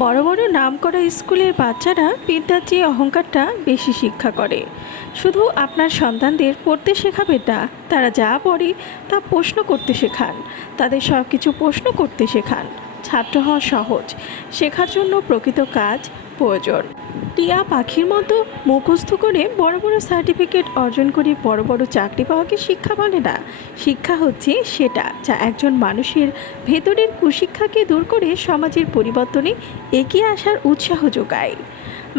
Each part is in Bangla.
বড় বড় নামকরা স্কুলের বাচ্চারা বিদ্যার চেয়ে অহংকারটা বেশি শিক্ষা করে। শুধু আপনার সন্তানদের পড়তে শেখাবেন না, তারা যা পড়ে তা প্রশ্ন করতে শেখান। তাদের সব কিছু প্রশ্ন করতে শেখান। ছাত্র হওয়া সহজ, শেখার জন্য প্রকৃত কাজ প্রয়োজন। টিয়া পাখির মতো মুখস্থ করে বড় বড় সার্টিফিকেট অর্জন করে বড় বড় চাকরি পাওয়াকে শিক্ষা বলে না। শিক্ষা হচ্ছে সেটা যা একজন মানুষের ভেতরের কুশিক্ষাকে দূর করে সমাজের পরিবর্তনে এগিয়ে আসার উৎসাহ যোগায়।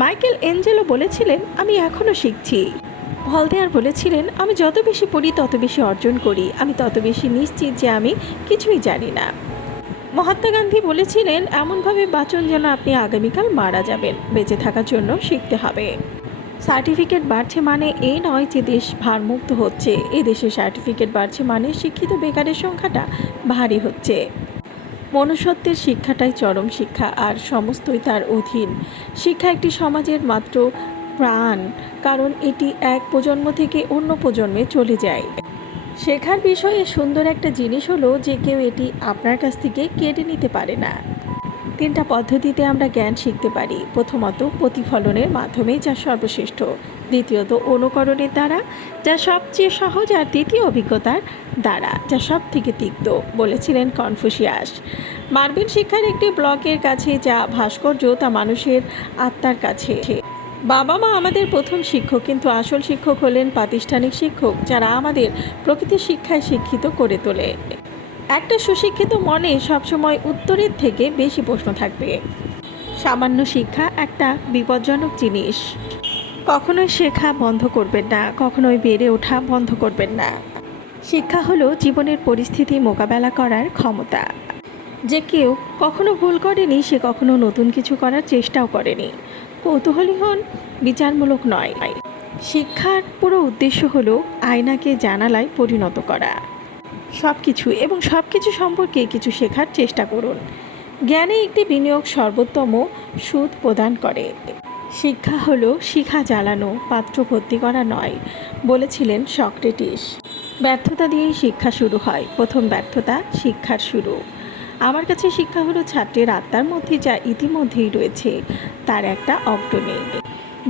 মাইকেল এঞ্জেলো বলেছিলেন, আমি এখনও শিখছি। ভলতেয়ার বলেছিলেন, আমি যত বেশি পড়ি তত বেশি অর্জন করি, আমি তত বেশি নিশ্চিত যে আমি কিছুই জানি না। মহাত্মা গান্ধী বলেছিলেন, এমনভাবে বাঁচুন যেন আপনি আগামীকাল মারা যাবেন। বেঁচে থাকার জন্য শিখতে হবে। সার্টিফিকেট বাড়ছে মানে এই নয় যে দেশ ভারমুক্ত হচ্ছে। এই দেশে সার্টিফিকেট বাড়ছে মানে শিক্ষিত বেকারের সংখ্যাটা ভারী হচ্ছে। মনুষ্যত্বের শিক্ষাটাই চরম শিক্ষা, আর সমস্তই তার অধীন। শিক্ষা একটি সমাজের মাত্র প্রাণ, কারণ এটি এক প্রজন্ম থেকে অন্য প্রজন্মে চলে যায়। শেখার বিষয়ে সুন্দর একটা জিনিস হলো যে কেউ এটি আপনার কাছ থেকে কেড়ে নিতে পারে না। 3টা পদ্ধতিতে আমরা জ্ঞান শিখতে পারি। প্রথমত, প্রতিফলনের মাধ্যমে, যা সর্বশ্রেষ্ঠ। দ্বিতীয়ত, অনুকরণের দ্বারা, যা সবচেয়ে সহজ। আর তৃতীয়, অভিজ্ঞতার দ্বারা, যা সব থেকে তিক্ত, বলেছিলেন কনফুসিয়াস। মার্বেল শিক্ষার একটি ব্লকের কাছে যা ভাস্কর্য, তা মানুষের আত্মার কাছে। বাবা মা আমাদের প্রথম শিক্ষক, কিন্তু আসল শিক্ষক হলেন প্রাতিষ্ঠানিক শিক্ষক, যারা আমাদের প্রকৃতির শিক্ষায় শিক্ষিত করে তোলে। একটা সুশিক্ষিত মনে সবসময় উত্তরের থেকে বেশি প্রশ্ন থাকবে। সামান্য শিক্ষা একটা বিপজ্জনক জিনিস। কখনোই শেখা বন্ধ করবেন না, কখনোই বেড়ে ওঠা বন্ধ করবেন না। শিক্ষা হলো জীবনের পরিস্থিতি মোকাবেলা করার ক্ষমতা। যে কেউ কখনো ভুল করেনি, সে কখনো নতুন কিছু করার চেষ্টাও করেনি। কৌতূহলী হন, বিচারমূলক নয়। শিক্ষার পুরো উদ্দেশ্য হলো আয়নাকে জানালায় পরিণত করা। সব কিছু সম্পর্কে কিছু শেখার চেষ্টা করুন। জ্ঞানে একটি বিনিয়োগ সর্বোত্তম সুদ প্রদান করে। শিক্ষা হলো শিখা জ্বালানো, পাত্র ভর্তি করা নয়, বলেছিলেন সক্রেটিস। ব্যর্থতা দিয়েই শিক্ষা শুরু হয়। প্রথম ব্যর্থতা শিক্ষার শুরু। আমার কাছে শিক্ষা হলো ছাত্রের আত্মার মধ্যে যা ইতিমধ্যেই রয়েছে তার একটা অগ্রণী।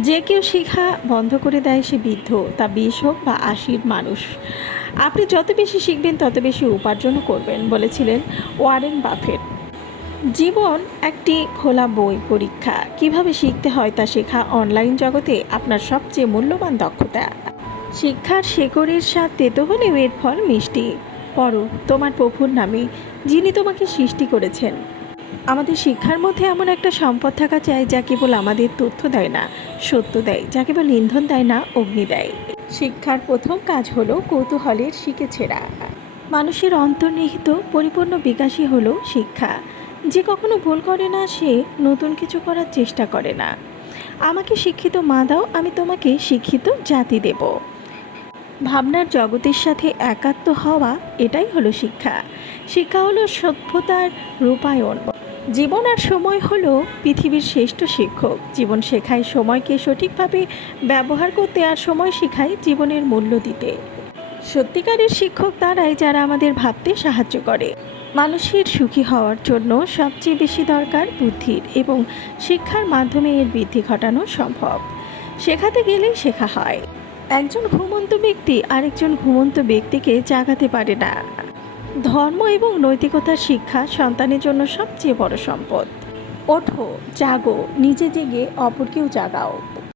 যে কেউ শিক্ষা বন্ধ করে দেয় সে বৃদ্ধ, তা 20 হোক বা 80 মানুষ। আপনি যত বেশি শিখবেন তত বেশি উপার্জন করবেন, বলেছিলেন ওয়ারেন বাফেট। জীবন একটি খোলা বই পরীক্ষা। কিভাবে শিখতে হয় তা শেখা অনলাইন জগতে আপনার সবচেয়ে মূল্যবান দক্ষতা। শিক্ষার শেকড়ের স্বাদ তেতো হলেও এর ফল মিষ্টি। পড়ো তোমার প্রভুর নামে, যিনি তোমাকে সৃষ্টি করেছেন। আমাদের শিক্ষার মধ্যে এমন একটা সম্পদ থাকা চাই যা কেবল আমাদের তথ্য দেয় না, সত্য দেয়, যা কেবল ইন্ধন দেয় না, অগ্নি দেয়। শিক্ষার প্রথম কাজ হলো কৌতূহলের শিকে ছেঁড়া। মানুষের অন্তর্নিহিত পরিপূর্ণ বিকাশই হলো শিক্ষা। যে কখনো ভুল করে না সে নতুন কিছু করার চেষ্টা করে না। আমাকে শিক্ষিত মা দাও, আমি তোমাকে শিক্ষিত জাতি দেব। ভাবনার জগতের সাথে একাত্ম হওয়া, এটাই হলো শিক্ষা। শিক্ষা হলো সভ্যতার রূপায়ণ। জীবন আর সময় হলো পৃথিবীর শ্রেষ্ঠ শিক্ষক। জীবন শেখায় সময়কে সঠিকভাবে ব্যবহার করতে, আর সময় শেখায় জীবনের মূল্য দিতে। সত্যিকারের শিক্ষক তারাই যারা আমাদের ভাবতে সাহায্য করে। মানুষের সুখী হওয়ার জন্য সবচেয়ে বেশি দরকার বুদ্ধির, এবং শিক্ষার মাধ্যমে এর বৃদ্ধি ঘটানো সম্ভব। শেখাতে গেলেই শেখা হয়। একজন ঘুমন্ত ব্যক্তি আরেকজন ঘুমন্ত ব্যক্তিকে জাগাতে পারে না। ধর্ম এবং নৈতিকতার শিক্ষা সন্তানের জন্য সবচেয়ে বড় সম্পদ। ওঠো, জাগো, নিজে জেগে অপরকেও জাগাও।